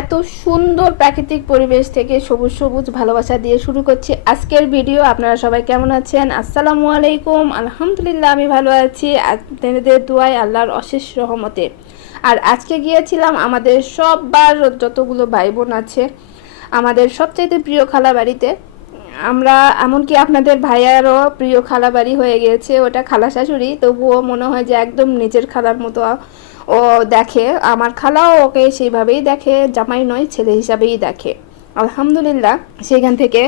এত সুন্দর প্রাকৃতিক পরিবেশ থেকে সবুজ সবুজ ভালোবাসা দিয়ে শুরু করছি আজকের ভিডিও। আপনারা সবাই কেমন আছেন? আসসালামু আলাইকুম। আলহামদুলিল্লাহ আমি ভালো আছি, আপনাদের দোয়ায়, আল্লাহর অশেষ রহমতে। আর আজকে গিয়েছিলাম আমাদের সববার যতগুলো ভাই বোন আছে আমাদের সবচাইতে প্রিয় খালা বাড়িতে। আমরা এমনকি আপনাদের ভাইয়ারও প্রিয় খালা বাড়ি হয়ে গিয়েছে, ওটা খালা শাশুড়ি, তবুও মনে হয় যে একদম নিজের খালার মতো ও দেখে। আমার খালাও ওকে সেইভাবেই দেখে, জামাই নয় ছেলে হিসাবেই দেখে। আলহামদুলিল্লাহ সেখান থেকে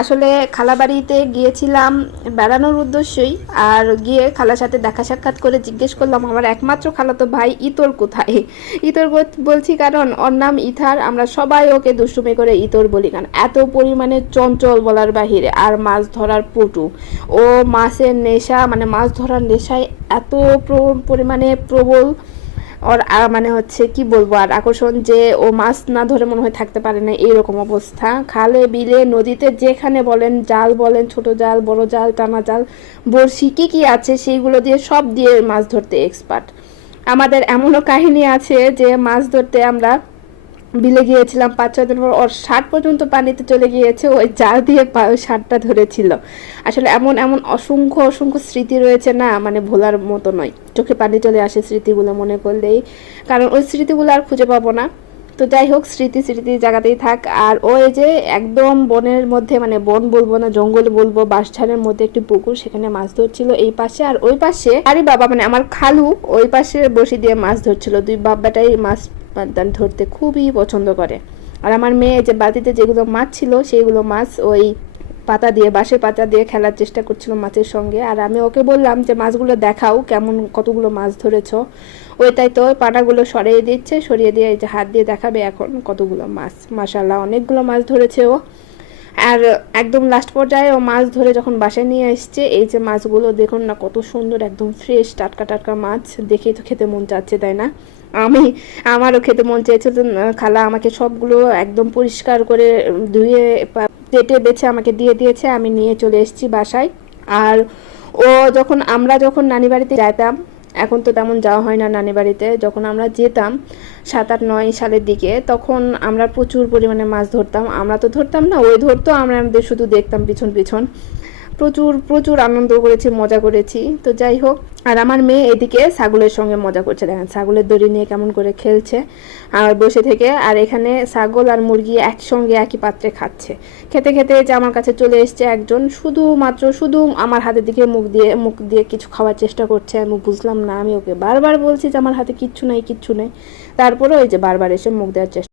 আসলে খালা বাড়িতে গিয়েছিলাম বেড়ানোর উদ্দেশ্যই। আর গিয়ে খালার সাথে দেখা সাক্ষাৎ করে জিজ্ঞেস করলাম আমার একমাত্র খালাতো ভাই ইতর কোথায়। ইতর বলছি কারণ ওর নাম ইথার, আমরা সবাই ওকে দুষ্টুমি করে ইতর বলি, কারণ এত পরিমাণে চঞ্চল বলার বাহিরে আর মাছ ধরার পটু। ও মাছের নেশা, মানে মাছ ধরার নেশায় এত পরিমাণে প্রবল ওর, মানে হচ্ছে কি বলবো আর আকর্ষণ, যে ও মাছ না ধরে মনে হয় থাকতে পারে না, এইরকম অবস্থা। খালে বিলে নদীতে যেখানে বলেন, জাল বলেন, ছোট জাল বড় জাল টানা জাল বড়শি কি কি আছে সেইগুলো দিয়ে সব দিয়ে মাছ ধরতে এক্সপার্ট। আমাদের এমনও কাহিনী আছে যে মাছ ধরতে আমরা বিলে গিয়েছিলাম 5-6 দিন পর, ওর শার্ট পর্যন্ত পানিতে চলে গিয়েছে, ওই জাল দিয়ে শার্টটা ধরেছিল। আসলে এমন এমন অসংখ্য অসংখ্য স্মৃতি রয়েছে না, মানে ভোলার মতো নয়, চোখে পানি চলে আসে স্মৃতিগুলো মনে করলেই, কারণ ওই স্মৃতিগুলো আর খুঁজে পাবো না। তো যাই হোক, স্মৃতি স্মৃতি জায়গাতেই থাক। আর ওই যে একদম বনের মধ্যে, মানে বন বলবো না জঙ্গল বলবো, বাঁশঝাড়ের মধ্যে একটি পুকুর, সেখানে মাছ ধরছিল এই পাশে আর ওই পাশে। আরে বাবা, মানে আমার খালু ওই পাশে বসে দিয়ে মাছ ধরছিল। দুই বাপ বেটাই মাছ ধরতে খুবই পছন্দ করে। আর আমার মেয়ে যে বালতিতে যেগুলো মাছ ছিল সেইগুলো মাছ ওই পাতা দিয়ে, বাঁশের পাতা দিয়ে খেলার চেষ্টা করছিল মাছের সঙ্গে। আর আমি ওকে বললাম যে মাছগুলো দেখাও কেমন, কতগুলো মাছ ধরেছ। ওইটাই তো পানাগুলো সরিয়ে দিচ্ছে, সরিয়ে দিয়ে এই যে হাত দিয়ে দেখাবে এখন কতগুলো মাছ। মাশাআল্লাহ অনেকগুলো মাছ ধরেছে ও। আর একদম লাস্ট পর্যায়ে ও মাছ ধরে যখন বাসায় নিয়ে এসছে, এই যে মাছগুলো দেখুন না কত সুন্দর, একদম ফ্রেশ টাটকা টাটকা মাছ, দেখেই তো খেতে মন চাচ্ছে, তাই না? আমারও খেতে মন চেয়েছিল। খালা আমাকে সবগুলো একদম পরিষ্কার করে ধুয়ে কেটে বেছে আমাকে দিয়ে দিয়েছে, আমি নিয়ে চলে এসেছি বাসায়। আর ও আমরা যখন নানি বাড়িতে যেতাম, এখন তো তেমন যাওয়া হয় না নানি বাড়িতে, যখন আমরা যেতাম 7-8-9 সালের দিকে, তখন আমরা প্রচুর পরিমাণে মাছ ধরতাম। আমরা তো ধরতাম না, ওই ধরতো, আমরা আমাদের শুধু দেখতাম পিছন পিছন। প্রচুর প্রচুর আনন্দ করেছি, মজা করেছি। তো যাই হোক, আর আমার মেয়ে এদিকে ছাগলের সঙ্গে মজা করছে, দেখেন ছাগলের দড়ি নিয়ে কেমন করে খেলছে আর বসে থেকে। আর এখানে ছাগল আর মুরগি একসঙ্গে একই পাত্রে খাচ্ছে। খেতে খেতে যে আমার কাছে চলে এসছে একজন, শুধু আমার হাতের দিকে মুখ দিয়ে কিছু খাওয়ার চেষ্টা করছে। আমি বুঝলাম না, আমি ওকে বারবার বলছি যে আমার হাতে কিচ্ছু নাই কিচ্ছু নেই, তারপরে ওই যে বারবার এসে মুখ দেওয়ার চেষ্টা।